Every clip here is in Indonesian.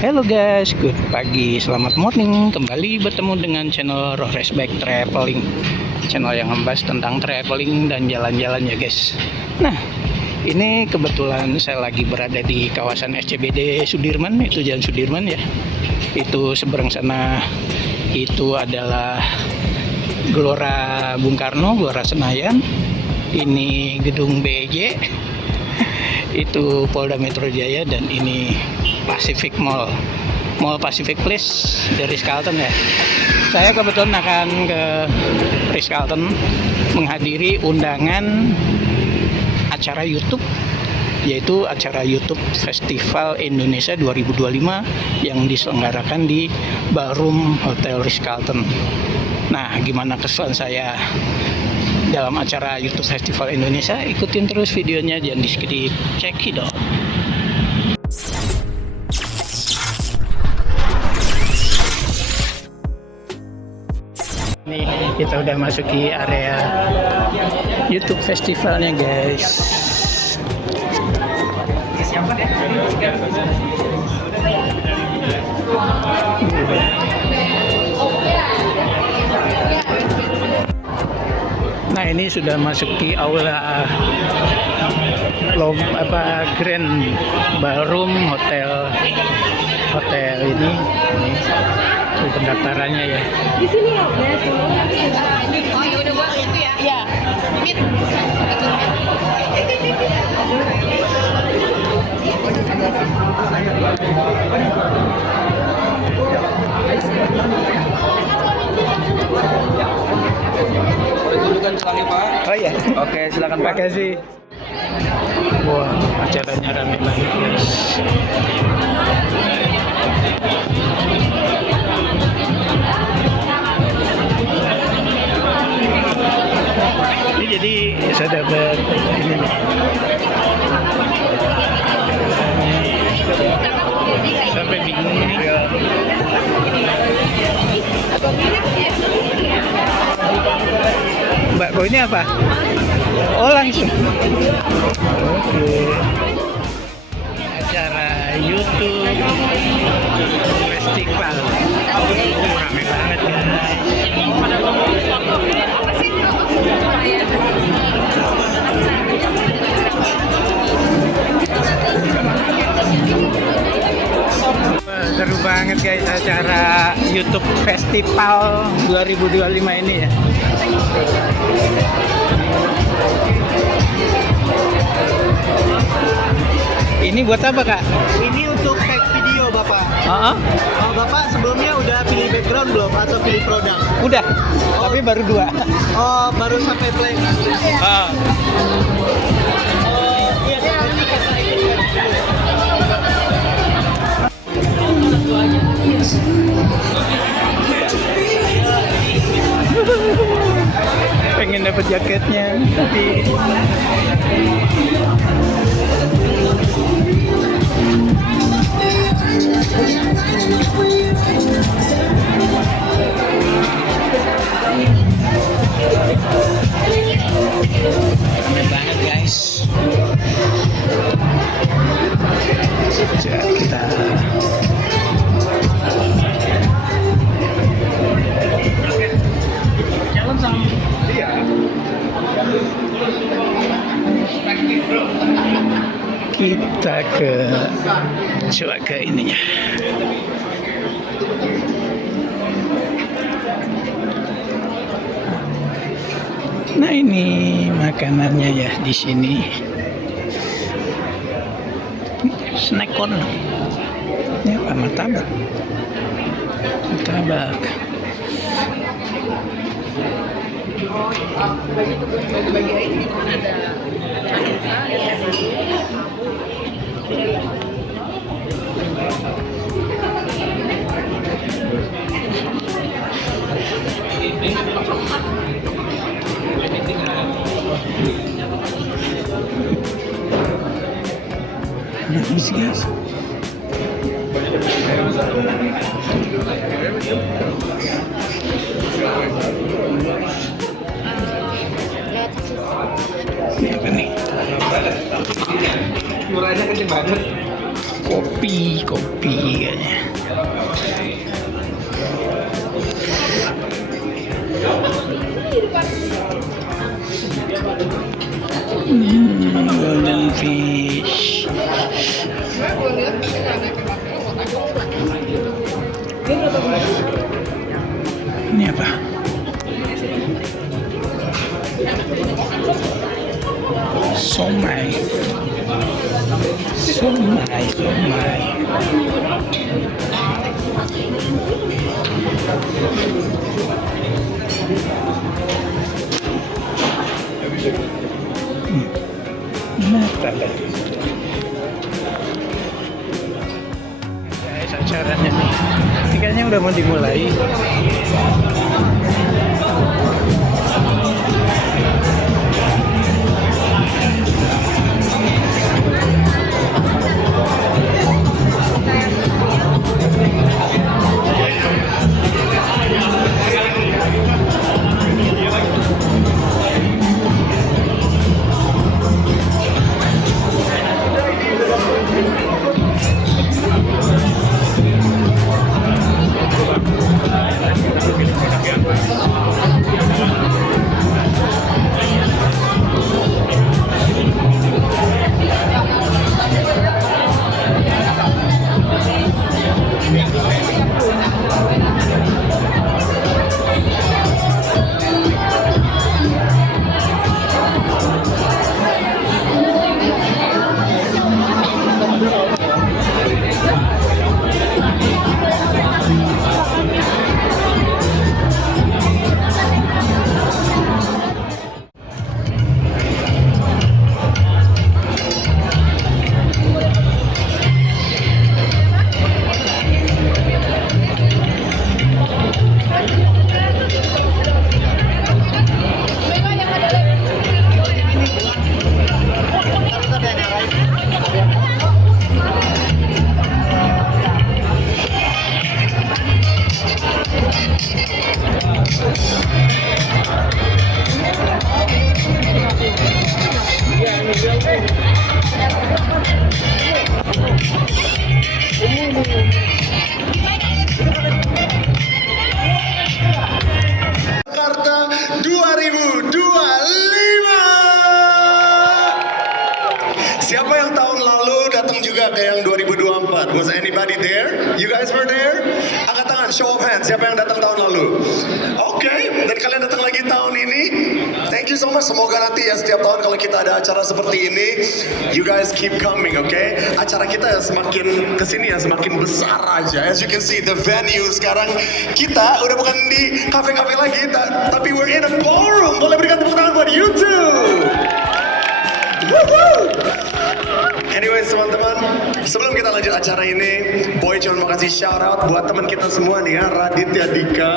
Hello guys, good pagi, selamat morning. Kembali bertemu dengan channel Roresback Traveling, channel yang membahas tentang traveling dan jalan-jalan ya guys. Nah, ini kebetulan saya lagi berada di kawasan SCBD Sudirman, itu Jalan Sudirman ya. Itu seberang sana itu adalah Gelora Bung Karno, Gelora Senayan. Ini gedung BJ, itu Polda Metro Jaya, dan ini Pacific Mall Pacific Place dari Ritz-Carlton ya. Saya kebetulan akan ke Ritz-Carlton menghadiri undangan acara YouTube, yaitu acara YouTube Festival Indonesia 2025 yang diselenggarakan di Ballroom Hotel Ritz-Carlton. Nah, gimana kesan saya dalam acara YouTube Festival Indonesia? Ikutin terus videonya, jangan di skip. Check it out. Nih, kita udah masuki area YouTube Festivalnya guys. Nah, ini sudah masuki aula Grand Ballroom Hotel ini pendaftarannya ya. Di sini ya. Oh ya udah buat itu ya. Iya. Mit. Tunjukkan celahnya Pak. Oh ya. Oke, silakan Pak. Makasih. Wah, acaranya ramai banget guys. Ini jadi saya dapat ini nih. Sampai bingung nih. Mbak, kok ini apa? Oh, langsung. Oke. Acara YouTube Festival. Ramai banget guys. Seru banget guys acara YouTube Festival 2025 ini ya. Ini buat apa Kak? Ini untuk tag video Bapak. Bapak sebelumnya udah pilih background belum atau pilih produk? Udah, tapi baru 2. Oh, baru sampai play. Ah. Iya, ini kata itu. Pengen dapat jaketnya tapi ramai banget guys. Sejak kita coba ke ininya. Nah, ini makanannya ya di sini. Snack corner. Ini apa? Martabak. Bagus guys. Ini apa nih? Murahnya kenceng banget. kopi kayaknya. Golden fish. Ini apa? Somai. Mata lagi. Guys, acaranya nih. Ini kayaknya udah mau dimulai. Jakarta 2025. Siapa yang tahun lalu datang juga ke yang 2024? Was anybody there? You guys were there? Angkat tangan, show of hands. Siapa yang datang tahun lalu? Oke, dan kalian datang lagi tahun ini. Thank you so much. Semoga nanti ya setiap tahun kalau kita ada acara seperti ini, you guys keep coming, oke? Acara kita ya semakin kesini ya semakin besar aja. As you can see, the venue sekarang kita udah bukan di kafe-kafe lagi, tapi we're in a ballroom. Boleh berikan tepuk tangan buat YouTube. Woohoo! Anyways teman-teman, sebelum kita lanjut acara ini, Boy cuma mau kasih shout out buat teman kita semua nih ya, Raditya Dika.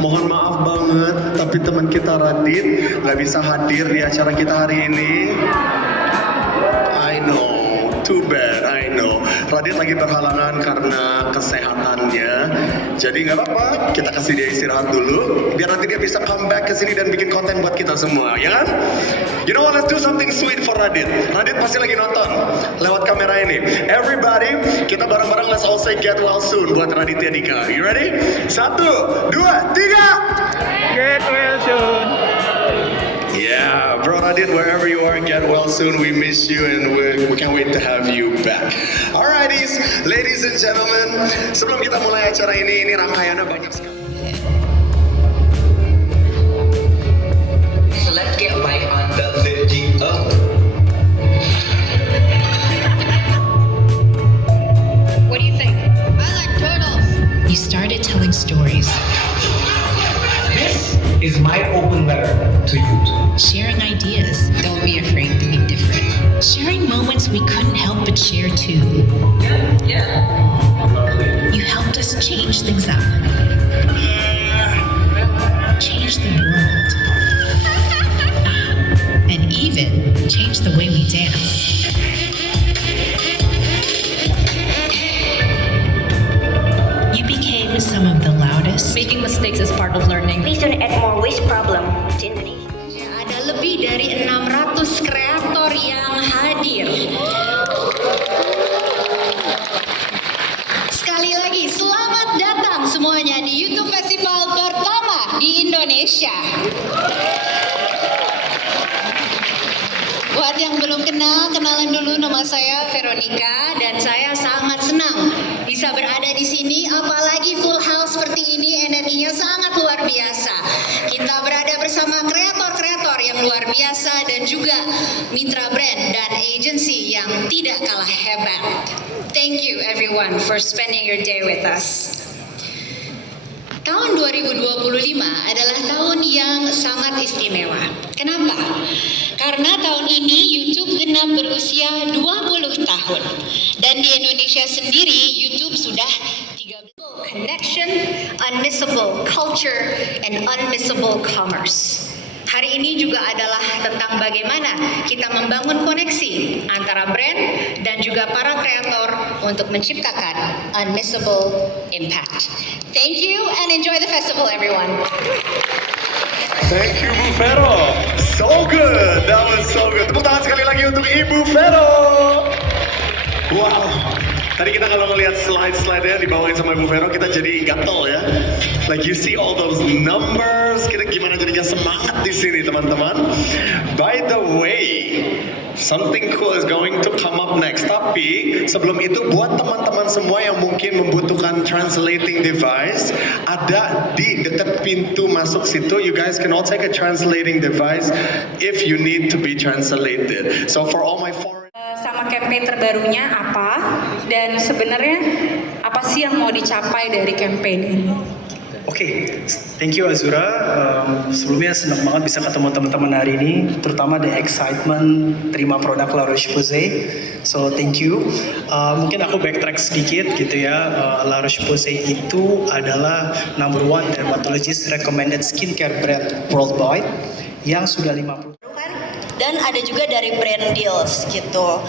Mohon maaf banget, tapi teman kita Radit nggak bisa hadir di acara kita hari ini. I know, too bad, I know. Radit lagi berhalangan karena kesehatannya. Jadi nggak apa-apa, kita kasih dia istirahat dulu, biar nanti dia bisa come back ke sini dan bikin konten buat kita semua, ya kan? You know what, let's do something sweet for Radit. Radit pasti lagi nonton lewat kamera ini. Everybody, kita bareng-bareng let's all say get well soon buat Raditya Dika. You ready? 1, 2, 3. Get well soon. Yeah, bro Radit, wherever you are, get well soon. We miss you and we can't wait to have you back. Alrighties, ladies and gentlemen, sebelum kita mulai acara ini rangkaiannya banyak sekali. Selagi mai Anda legit up. What do you think? I like turtles. You started telling stories, This is my open letter to you. sharing ideas. Don't be afraid to be different. Sharing moments we couldn't help but share too. You helped us change things up. Change the world. And even change the way we dance. You became some of the loudest, Making mistakes is part of learning. Please don't add more waste problem to Indonesia. ada lebih dari 600 kreator yang hadir. sekali lagi selamat datang semuanya di YouTube Festival pertama di Indonesia. Buat yang belum kenal, kenalan dulu, nama saya Veronica dan saya sangat senang bisa berada di sini, apalagi full house seperti ini, energinya sangat luar biasa. Kita berada bersama kreator-kreator yang luar biasa dan juga mitra brand dan agency yang tidak kalah hebat. Thank you everyone for spending your day with us. Tahun 2025 adalah tahun yang sangat istimewa. Kenapa? Karena tahun ini YouTube genap berusia 20 tahun. Dan di Indonesia sendiri YouTube sudah 13 connection, unmissable culture, and unmissable commerce. Hari ini juga adalah tentang bagaimana kita membangun koneksi antara brand dan juga para kreator untuk menciptakan unmissable impact. Thank you and enjoy the festival, everyone. Thank you, Bu Vero. So good. That was so good. Tepuk tangan sekali lagi untuk Ibu Vero. Wow. Tadi kita kalau ngelihat slide-slide-nya dibawain sama Ibu Vero, kita jadi gatel ya. Like you see all those numbers, kita gimana jadinya semangat di sini teman-teman. By the way, something cool is going to come up next. Tapi sebelum itu buat teman-teman semua yang mungkin membutuhkan translating device, ada di dekat pintu masuk situ. You guys can all take a translating device if you need to be translated. So for all my foreign Sama campaign terbarunya apa dan sebenarnya apa sih yang mau dicapai dari campaign ini? Oke, thank you Azura. Sebelumnya senang banget bisa ketemu teman-teman hari ini, terutama the excitement terima produk La Roche-Posay. So thank you. Mungkin aku backtrack sedikit gitu ya. La Roche-Posay itu adalah number 1 dermatologist recommended skincare brand worldwide yang sudah 50. Dan ada juga dari brand deals gitu.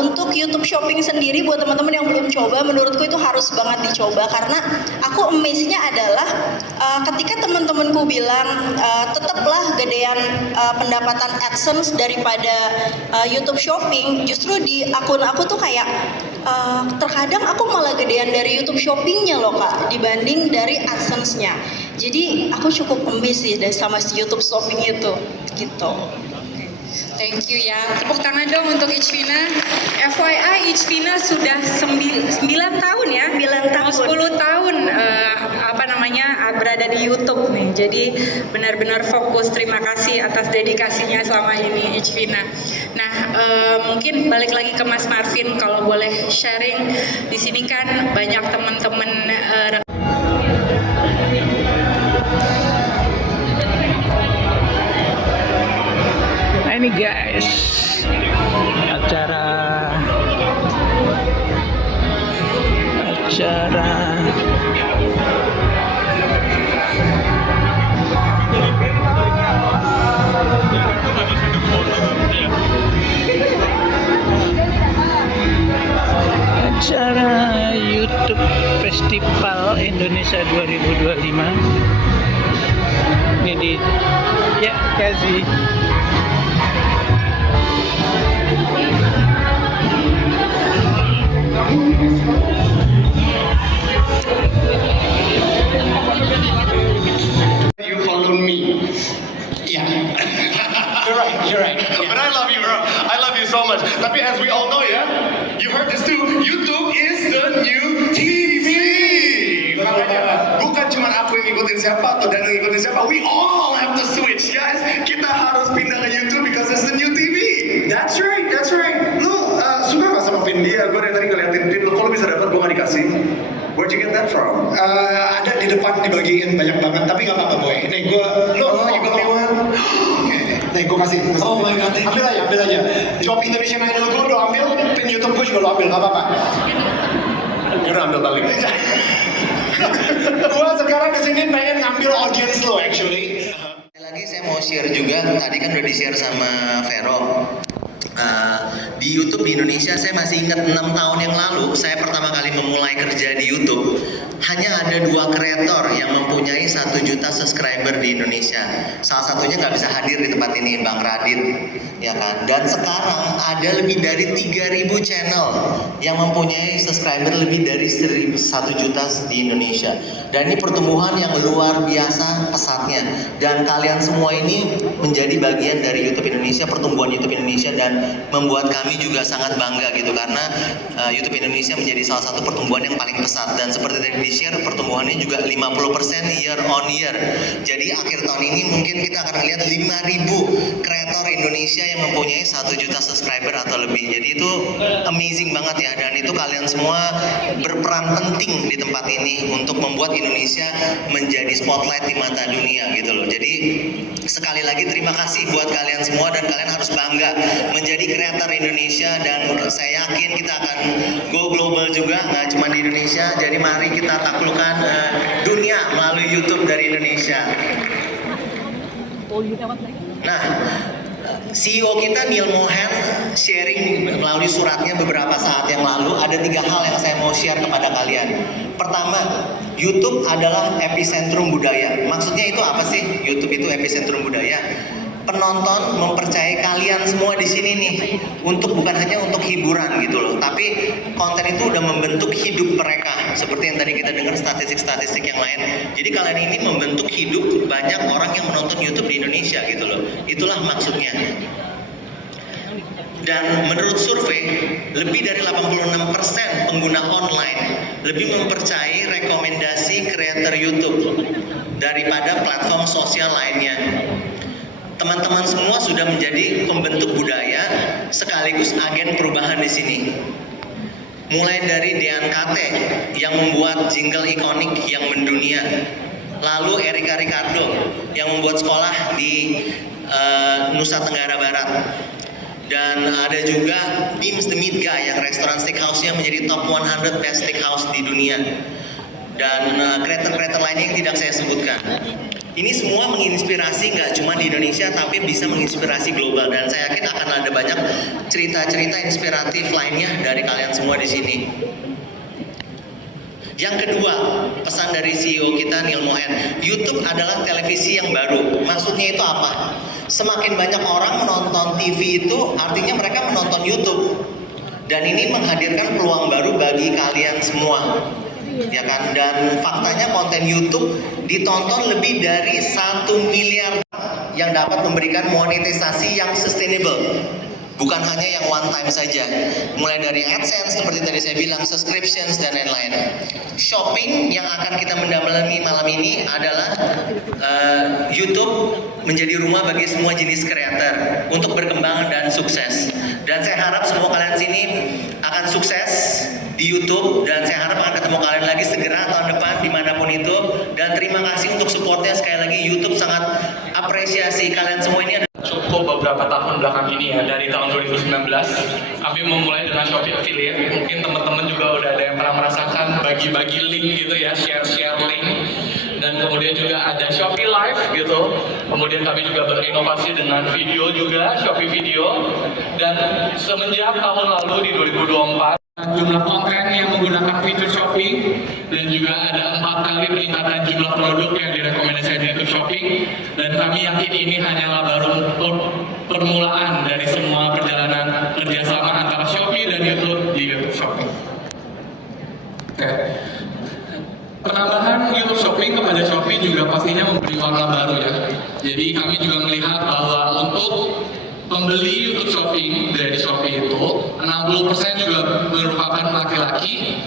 Untuk YouTube Shopping sendiri buat teman-teman yang belum coba, menurutku itu harus banget dicoba karena aku amaze-nya adalah ketika teman-temanku bilang tetaplah gedean pendapatan AdSense daripada YouTube Shopping, justru di akun aku tuh kayak terkadang aku malah gedean dari YouTube Shopping-nya loh Kak dibanding dari AdSense-nya. Jadi aku cukup amaze sih sama si YouTube Shopping itu gitu. Thank you ya. Tepuk tangan dong untuk Ichvina. FYI Ichvina sudah 9 tahun ya. 9 tahun. 10 tahun berada di YouTube nih. Jadi benar-benar fokus. Terima kasih atas dedikasinya selama ini Ichvina. Nah, mungkin balik lagi ke Mas Marvin kalau boleh sharing. Di sini kan banyak teman-teman Ini guys, acara YouTube Festival Indonesia 2025 ini di ya kasih. You follow me. Yeah. You're right. Yeah. But I love you, bro. I love you so much. Tapi as we all know ya, you heard this too. YouTube is the new TV. Bukan cuma aku yang ngikutin siapa atau dan ngikutin siapa. We all have to switch, guys. Kita harus pindah ke YouTube because it's the new TV. That's right. Lu suka gak sama pin dia? Gue dari tadi ngeliatin pin. Lu kalau bisa dapat gue gak dikasih. Where'd you get that from? Ada di depan dibagiin banyak banget, tapi nggak apa-apa boy. Nih gue, you got me one? nih gue kasih. Oh my god, ambil aja. Job Indonesia Idol gue udah ambil, pin YouTube gue juga lo ambil, nggak apa-apa. Ya udah ambil balik. Gue sekarang kesini pengen ngambil audience lo actually. Lagi saya mau share juga, tadi kan udah di-share sama Vero. Di YouTube di Indonesia saya masih ingat 6 tahun yang lalu saya pertama kali memulai kerja di YouTube, hanya ada 2 kreator yang mempunyai 1 juta subscriber di Indonesia. Salah satunya nggak bisa hadir di tempat ini, Bang Radit, ya kan. Dan sekarang ada lebih dari 3.000 channel yang mempunyai subscriber lebih dari 1 juta di Indonesia. Dan ini pertumbuhan yang luar biasa pesatnya. Dan kalian semua ini menjadi bagian dari YouTube Indonesia, pertumbuhan YouTube Indonesia, dan membuat kami juga sangat bangga gitu karena YouTube Indonesia menjadi salah satu pertumbuhan yang paling pesat. Dan seperti tadi di-share, pertumbuhannya juga 50% year on year. Jadi akhir tahun ini mungkin kita akan melihat 5.000 kreator Indonesia yang mempunyai 1 juta subscriber atau lebih. Jadi itu amazing banget ya, dan itu kalian semua berperan penting di tempat ini untuk membuat Indonesia menjadi spotlight di mata dunia gitu loh. Jadi sekali lagi terima kasih buat kalian semua, dan kalian harus bangga menjadi kreator Indonesia, dan saya yakin kita akan go global juga, nggak cuma di Indonesia. Jadi mari kita taklukkan dunia melalui YouTube dari Indonesia. Nah, CEO kita Neil Mohan sharing melalui suratnya beberapa saat yang lalu, ada 3 hal yang saya mau share kepada kalian. Pertama, YouTube adalah epicentrum budaya. Maksudnya itu apa sih? YouTube itu epicentrum budaya. Penonton mempercayai kalian semua di sini nih, bukan hanya untuk hiburan gitu loh, tapi konten itu udah membentuk hidup mereka, seperti yang tadi kita dengar statistik-statistik yang lain. Jadi kalian ini membentuk hidup banyak orang yang menonton YouTube di Indonesia gitu loh. Itulah maksudnya. Dan menurut survei, lebih dari 86% pengguna online lebih mempercayai rekomendasi kreator YouTube daripada platform sosial lainnya. Teman-teman semua sudah menjadi pembentuk budaya sekaligus agen perubahan di sini. Mulai dari Dean Kate yang membuat jingle ikonik yang mendunia, lalu Erika Ricardo yang membuat sekolah di Nusa Tenggara Barat, dan ada juga Beams the Meat Guy yang restoran steakhouse-nya menjadi top 100 best steakhouse di dunia, dan kreator-kreator lainnya yang tidak saya sebutkan. Ini semua menginspirasi nggak cuma di Indonesia, tapi bisa menginspirasi global, dan saya yakin akan ada banyak cerita-cerita inspiratif lainnya dari kalian semua di sini. Yang kedua, pesan dari CEO kita Neil Mohan, YouTube adalah televisi yang baru. Maksudnya itu apa? Semakin banyak orang menonton TV itu artinya mereka menonton YouTube, dan ini menghadirkan peluang baru bagi kalian semua, ya kan. Dan faktanya konten YouTube ditonton lebih dari 1 miliar yang dapat memberikan monetisasi yang sustainable, bukan hanya yang one time saja, mulai dari AdSense seperti tadi saya bilang, subscriptions dan lain-lain. Shopping yang akan kita mendalami malam ini adalah YouTube menjadi rumah bagi semua jenis kreator untuk berkembang dan sukses. Dan saya harap semua kalian sini akan sukses di YouTube, dan saya harap akan ketemu kalian lagi segera tahun depan dimanapun itu. Dan terima kasih untuk supportnya sekali lagi. YouTube sangat apresiasi kalian semua ini. Cukup beberapa tahun belakang ini ya, dari tahun 2019 kami memulai dengan Shopee Affiliate. Mungkin teman-teman juga udah ada yang pernah merasakan bagi-bagi link gitu ya, share link. Dan kemudian juga ada Shopee Live gitu. Kemudian kami juga berinovasi dengan video juga, Shopee Video. Dan semenjak tahun lalu di 2024, jumlah konten yang menggunakan fitur shopping, dan juga ada 4 kali peningkatan jumlah produk yang direkomendasikan di YouTube Shopping. Dan kami yakin ini hanyalah baru permulaan dari semua perjalanan kerjasama antara Shopee dan YouTube di YouTube Shopping. Oke. Penambahan YouTube Shopping kepada Shopee juga pastinya memberi warna baru ya. Jadi kami juga melihat bahwa untuk pembeli YouTube Shopping dari Shopee itu 60% juga merupakan laki-laki.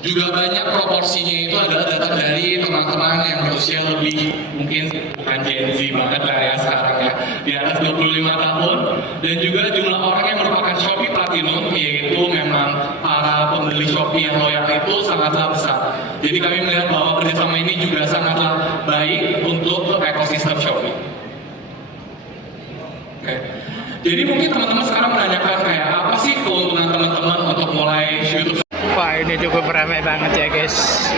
Juga banyak proporsinya itu adalah datang dari teman-teman yang berusia lebih, mungkin bukan Gen Z banget lah ya sekarang ya, di atas 25 tahun. Dan juga jumlah orang yang merupakan Shopee Platinum, yaitu memang para pembeli Shopee yang loyal itu sangatlah besar. Jadi kami melihat bahwa kerjasama ini juga sangatlah baik untuk ekosistem Shopee. Oke. Jadi mungkin teman-teman sekarang menanyakan kayak apa sih keuntungan teman-teman untuk mulai YouTube? Wah, ini cukup ramai banget ya guys,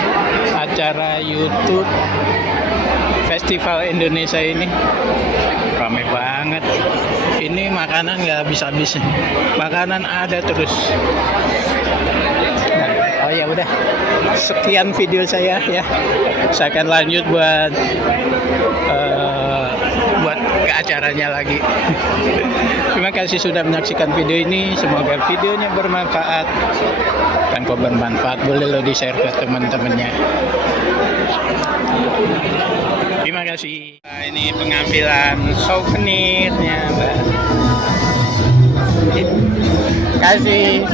acara YouTube Festival Indonesia ini ramai banget. Ini makanan nggak habis-habis, makanan ada terus. Nah, oh ya udah, sekian video saya ya. Saya akan lanjut buat ke acaranya lagi. Terima kasih sudah menyaksikan video ini. Semoga videonya bermanfaat. Dan kalau bermanfaat boleh lo di-share ke teman-temannya. Terima kasih. Nah, ini pengambilan souvenirnya, Mbak. Kasih.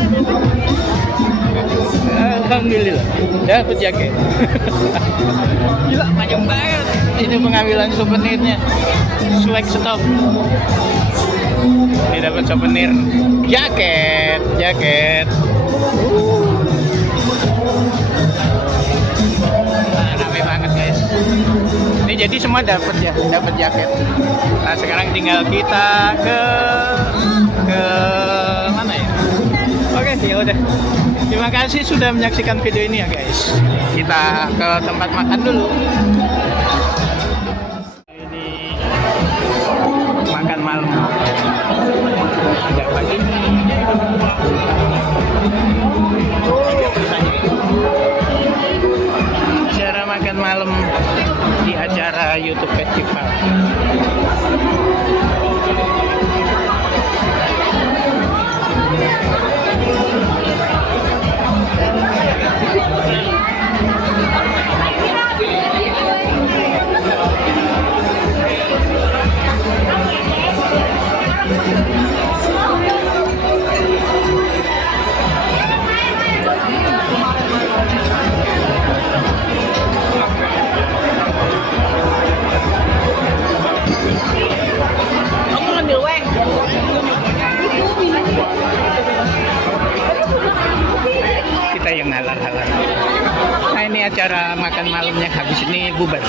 Alhamdulillah dapat jaket. Gila, panjang banget. Ini pengambilan souvenirnya. Swag stop. Ini dapat souvenir jaket. Nah, rame banget guys. Ini jadi semua dapat jaket. Nah, sekarang tinggal kita ke mana ya? Oke, ya udah. Terima kasih sudah menyaksikan video ini ya guys. Kita ke tempat makan dulu. Ini makan malam. Ada pagi. Acara makan malam di acara YouTube Festival. Kita yang halal-halal. Nah, ini acara makan malamnya habis ini bubar.